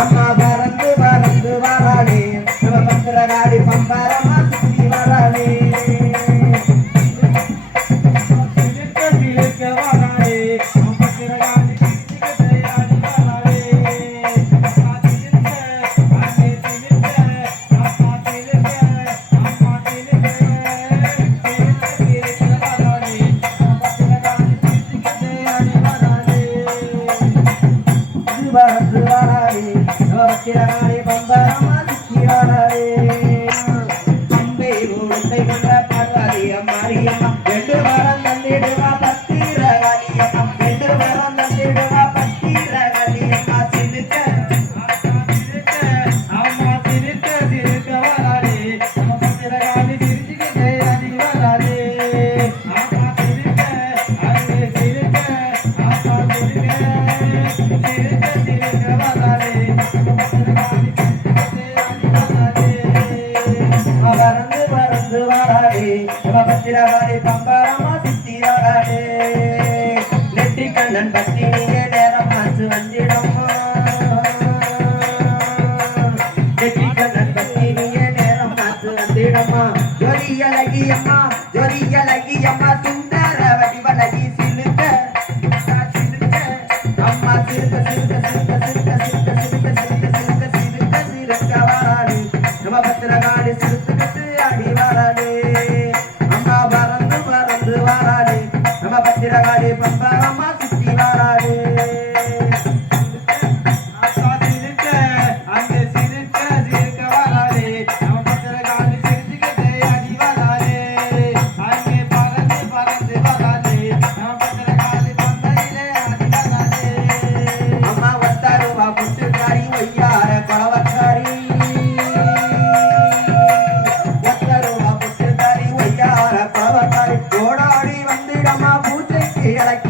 அம்மா பறந்து பறந்து வராளே நம்ம பத்திரகாளி பம்பரமா சிக்கிராரே பம்பரமா சிக்கிராரே அம்பை ஓட்டை வராளே நம்ம பத்திரகாளி பம்பரமா சுத்தி வராளே நெட்டி கண்ணன் பத்தினியே நேரம் மாற்று வந்திடம்மா நெட்டி கண்ணன் பத்தினியே நேரம் வந்திடம்மா ஜொலி ஜொலி சுந்தர வடிவழகி சிலுக்க சிலுக்க அம்மா சிலுக்க சிலுக்க சிலுக்க சிலுக்க சிலுக்க சிலுக்க சிலுக்க சிலுக்க சிலுக்க சிலுக்க நம்ம வஜ்ரகாரி பம்பரமா llegar aquí.